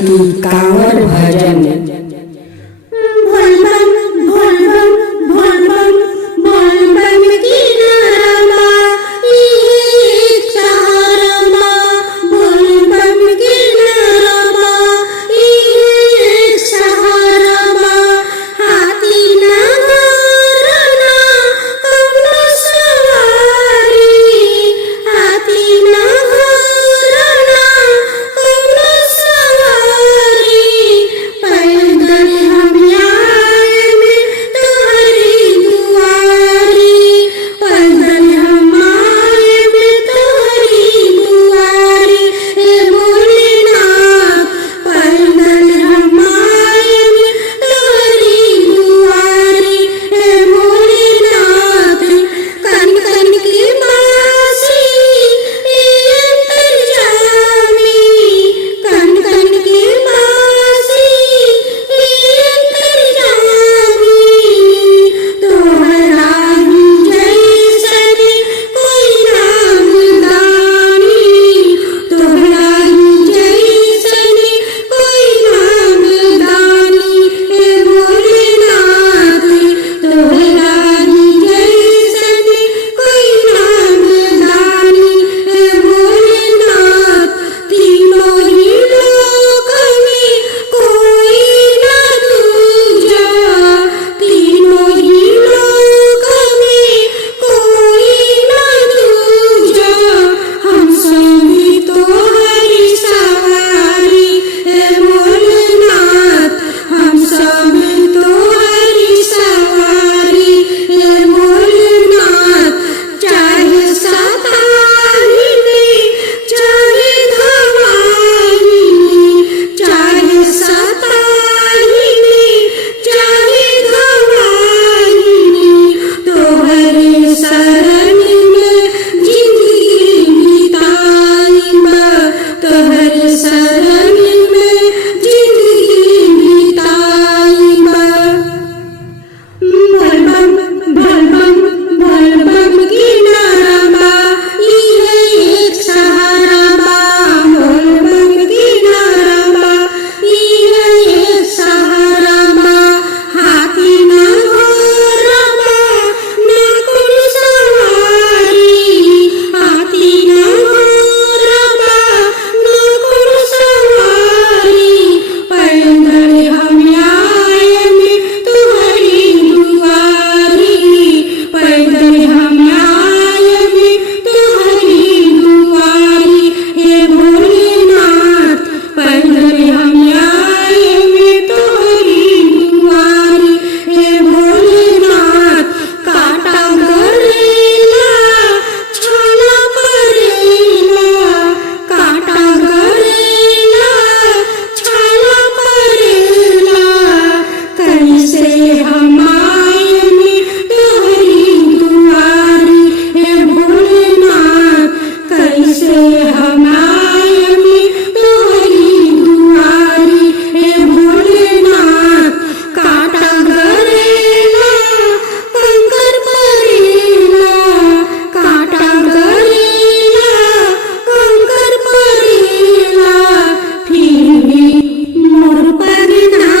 की कांवर भजन। भोल बम भोल बम भोल बम भोल बम की नारा एक सहारा भोल बम की नारा एक सहारा हाथी ना घोड़ा कौनो सवारी हाथी ना घोड़ा कौनो सवारी पैदल हम आए में तुम्हारी दुआरी पैदल हम आए में तुम्हारी दुआरी हे भोलेनाथ पैदल हम आए में तुम्हारी दुआरी हे भोलेनाथ कन कन की मासी अंतर्यामी कन कन की मासी अंतर्यामी तोहरा जैसन कोई नामदानी तोहरा जैसन कोई नामदानी हे भोलेनाथ तोहरा जैसन कोई नामदानी हे भोलेनाथ तीनों ही लोक में कोई ना दूजा तीनों ही लोक में कोई ना दूजा हम सभी तोहरी सवारी हे भोलेनाथ हम सभी तोहरी सवारी हे भोलेनाथ चाहे सताहिनी चाहे धवाहिनी चाहे सताहिनी चाहे धवाहिनी तोहरे शरण में जिंदगी बिताईबा तोहरे शरण में जिंदगी बिताईबा भोल बम भोल बम भोल बम की नारा इहे एक सहारा भोल बम की नारा इहे एक सहारा हाथी ना घोड़ा ना कोई सवारी हाथी ना घोड़ा ना कोई सवारी पैदल हम आए में तुम्हारी दुआरी पैदल हम आए में तुम्हारी दुआरी हे भोलेनाथ पैदल हम आए में तुम्हारी दुआरी हे भोलेनाथ काटा गरेला छाला परेला काटा गरेला छाला परेला कैसे हम आए में तुम्हारी दुआरी हे भोलेनाथ कैसे हम आए में तुम्हारी दुआरी हे भोलेनाथ काटा गरेला कंकर परेला काटा गरेला कंकर परेला फिर भी मोर पर ना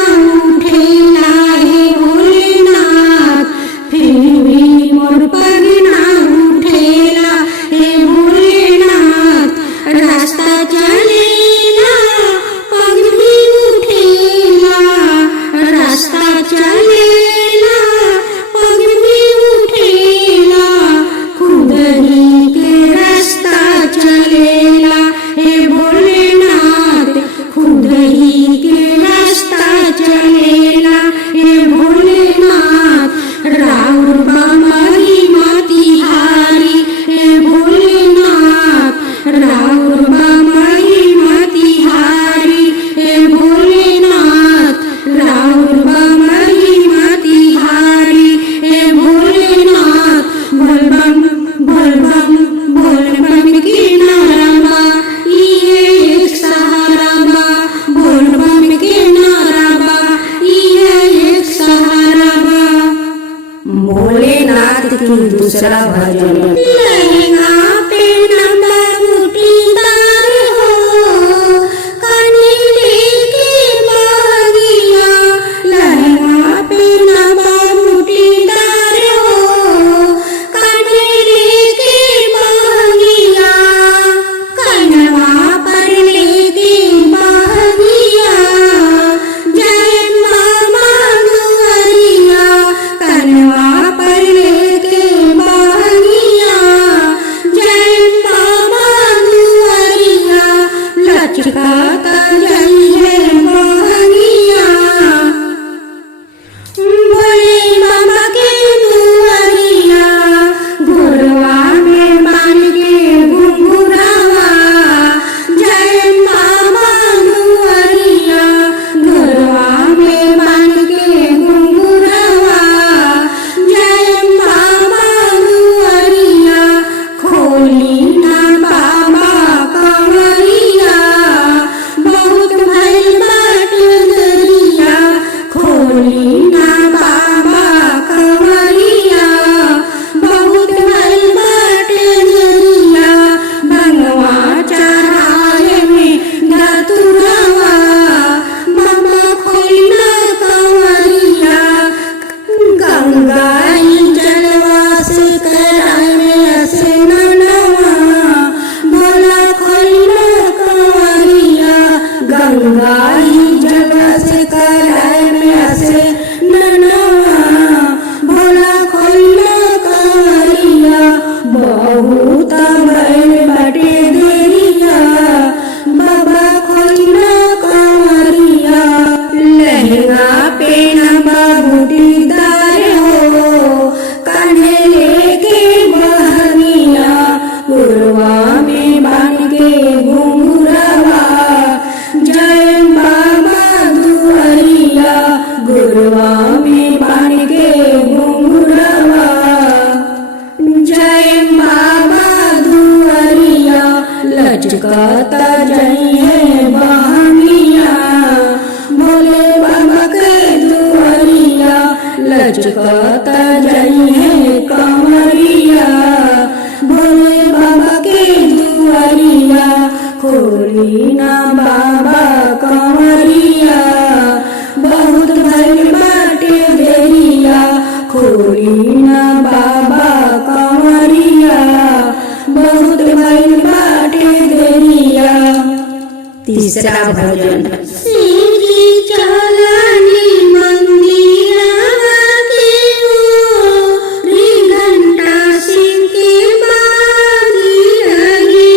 उठेला हे भोलेनाथ फिर भी मोर पर ना उठेला हे भोलेनाथ रास्ता चलेला पग भी उठेला रास्ता चलेला पग भी उठेला खुद ही के रास्ता चलेला हे भोलेनाथ खुद ही के रास्ता चलेला हे भोलेनाथ राउर बामरी मोतिहारी हे भोलेनाथ राउर बामरी मोतिहारी हे भोलेनाथ राउर बामरी मोतिहारी हे भोलेनाथ भोल बम भोल बम भोल बम की नारा इहे एक सहारा भोल बम की नारा इहे एक सहारा भोलेनाथ की दूसरा भजन। लहंगा पे नंबर बूटीदार हो कनी लेके घुंघरवा, जय बाबा दुआरिया गुरवा में बांध के घुंघरवा, जय बाबा दुआरिया लचकाता जइए बहनिया, भोले बाबा के दुआरिया लचकाता जइए कमरिया, भोले बाबा के दुआरिया खोली ना बाबा कमरिया, बहुत भइल बाटे देरिया खोली ना बाबा कमरिया, बहुत भइल बाटे देरिया। तीसरा भजन। सिंजी चलनी मंदिरवा के ओरी, घंटा सिंह के बाजी रही।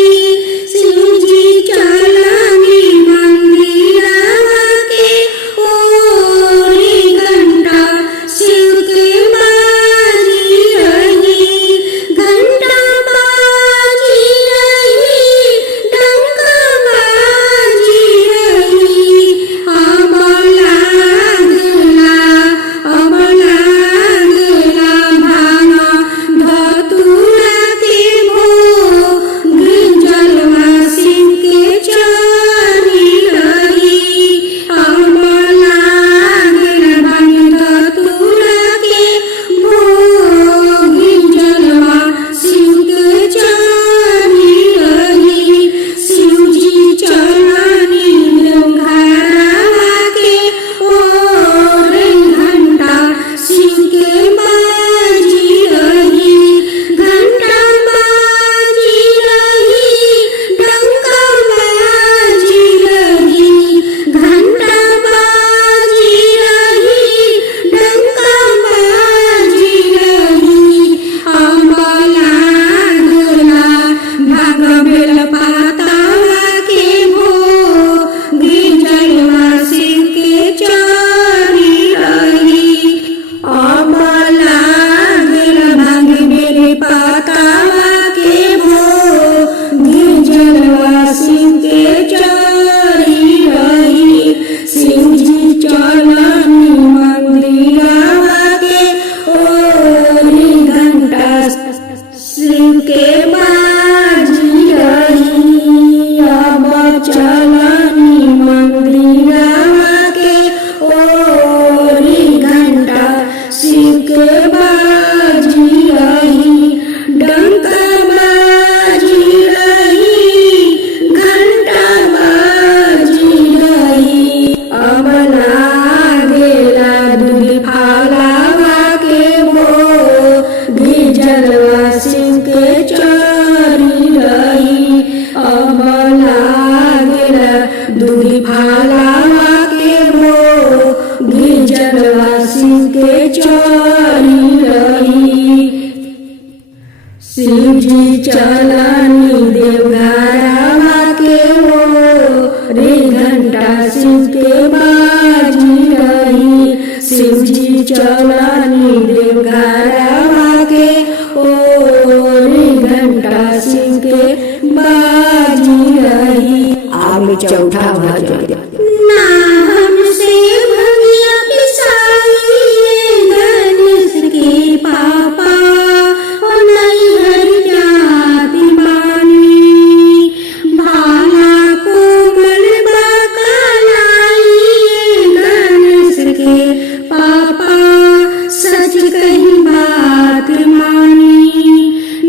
सिंजी चलनी मंदिरवा के ओरी, घंटा सिंह के बाजी रही। घंटा बाजी रही, डंका बाजी रही। अब लागला भांगा धतूरा के भोग, जलवा सिंह के चढ़ी रही। अब लागला भांगा धतूरा के भोग, जलवा सिंह के चढ़ी रही। शिवजी चलनी घरवा के ओर, घंटा सिंह के बाजी रही। घंटा बाजी रही, डंका बाजी रही। घंटा बाजी रही, डंका बाजी रही। अब लागला भाग बेल पातावा के भोग, जलवा सिंह के चढ़ी रही। अब लागला भाग बेल पातावा के भोग, जलवा सिंह के चढ़ी रही। शिवजी चलनी मंदिरवा के ओरी, घंटा सिंह के बाजी रही। अब चलनी मंदिरवा के ओरी, घंटा सिंह के बाजी रही। डंका बाजी रही, घंटा बाजी रही। अब लागेला दूध फालावा के भोग, जलवा सिंह के चढ़ी रही। अब लागेला दूध फालावा के भोग, जलवा सिंह के चढ़ी रही। शिवजी चलनी देवघरवा के ओरी, घंटा सिंह के बाजी रही। शिवजी चलनी देवघरवा के ओरी, घंटा सिंह के बाजी रही। आगे चौथा भजन। ना हमसे भंगिया पिसाई गणेश के पापा, और नहीं हरि जाति बानी। भाला कोमल बकलाई गणेश के पापा, सच कही बात मानी।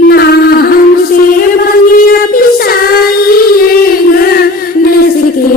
ना हमसे भंगिया पिसाई गणेश के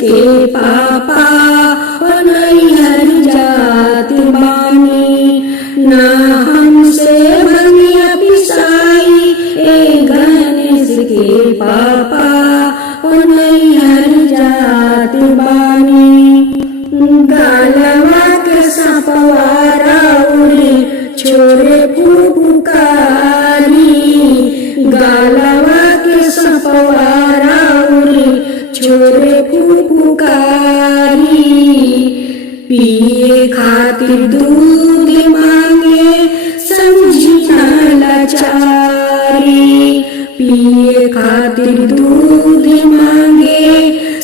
के पापा ओ नैहर जात बानी ना हमसे भंगिया पिसाई ए गणेश के पापा ओ नैहर जात बानी गालवा के सपवारा उड़े छोरे फुफुकारी गालवा के सपवारा उड़े छोरे फुफुकारी पिए खातिर दूध मांगे समझी ना लाचारी पिए खातिर दूध मांगे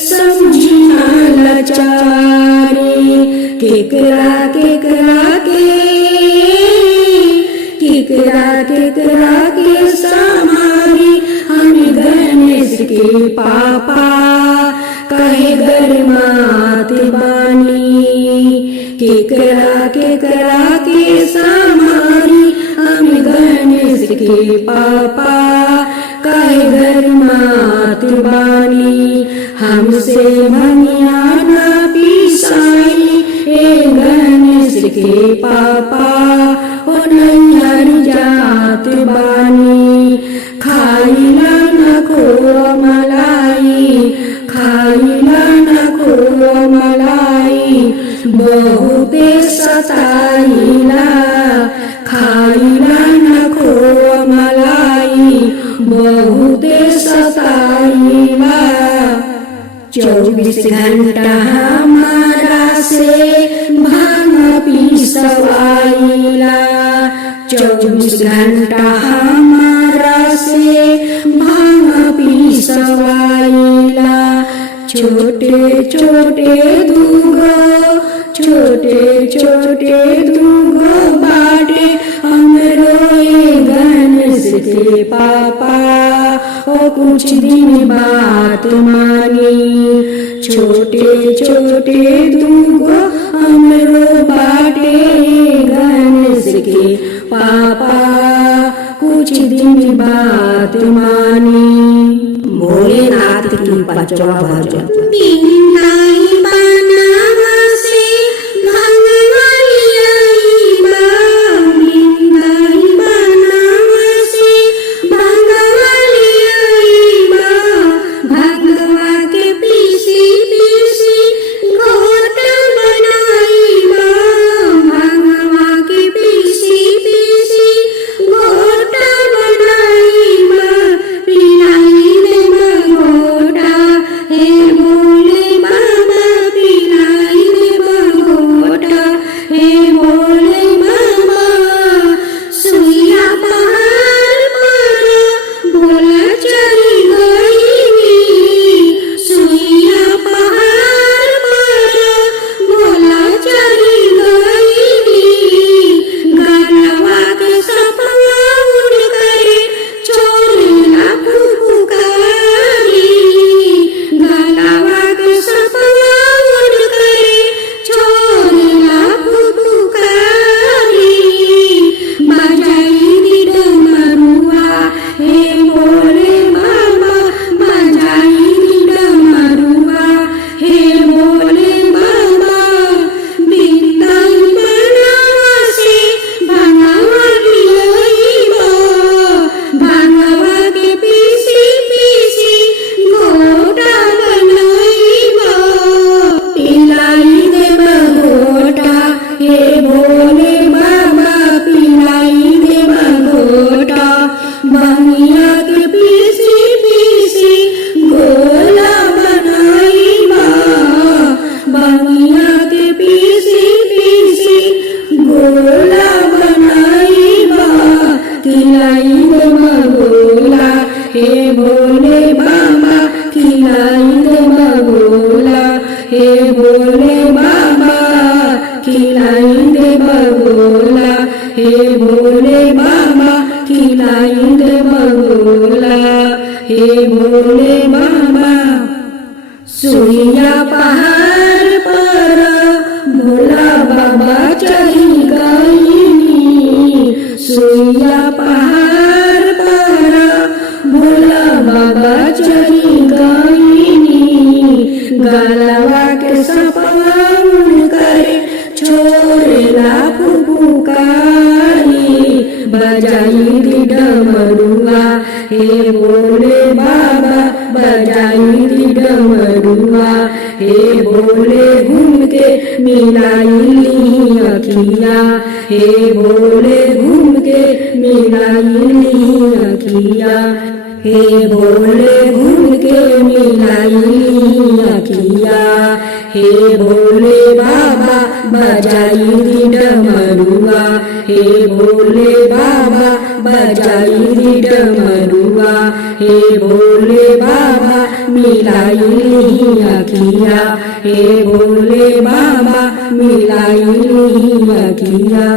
समझी ना लाचारी केकरा के समारी हम गणेश के पापा कहे गरमात बानी केकरा के समारी हम गणेश के पापा कहे गरमात बानी हमसे भंगिया ना पिसाई ए गणेश के पापा ओ नैहर जात बानी खाइला न खोआ मलाई खाइला न खोआ मलाई बहुते सताइला खाइला न खोआ मलाई बहुते सताइला 24 घंटा हमारा से भांग पिसवाइला 24 घंटा हमारा से भांग पिसवाइला छोटे छोटे दूगो बाटे हमरो ए गणेश के पापा ओ कुछ दिन बात मानी छोटे दूगो हमरो बाटे गणेश के पापा कुछ दिन बात मानी भोलेनाथ की पांचवा भजन सुइया पहाड़ पर भोला बाबा चढ़ी गईनी। सुइया पहाड़ पर भोला बाबा चढ़ी गईनी। गलवा के सपाउन करे छोरेला फुफुकारी बजाई दी डमरुआ हे भोले बाबा बजाई दी डमरुआ हे भोले घूम के मिलाई ली अखिया हे भोले घूम के मिलाई ली अखिया हे भोले घूम के मिलाई ली अखिया हे भोले बाबा बजाई दी डमरुआ हे भोले बाबा बजाई दी डमरुआ हे भोले बाबा मिलाई ली अखिया हे भोले बाबा मिलाई ली अखिया।